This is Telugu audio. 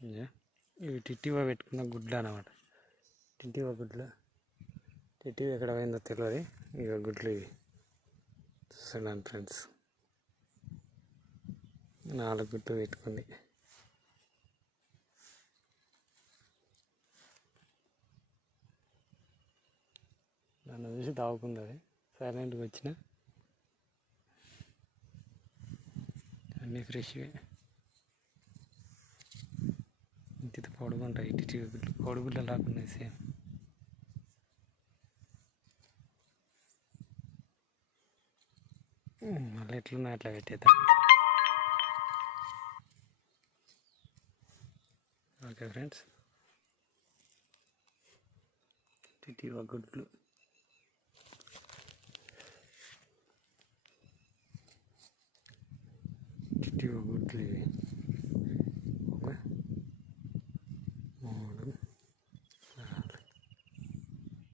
ఇవి టిట్టివా పెట్టుకున్న గుడ్లు అన్నమాట. టిట్టివా గుడ్లు. టిట్టివి ఎక్కడ పోయిందో తెలియదు ఇక గుడ్లు ఇవి. చూస్తున్నాను ఫ్రెండ్స్. నాలుగు గుడ్లు పెట్టుకుంది. నన్ను చూసి దావుకుంది అది సైలెంట్గా వచ్చిన. అన్నీ ఫ్రెష్వే. ఇంత పొడవు ఉంటాయి ఇటు ట్యూబులు పొడుగులు రాకుండా సేమ్? మళ్ళీ ఎట్లున్నా అట్లా పెట్టేద్దాం. Okay friends. గుడ్లు. టిటి గుడ్లు ఇవి.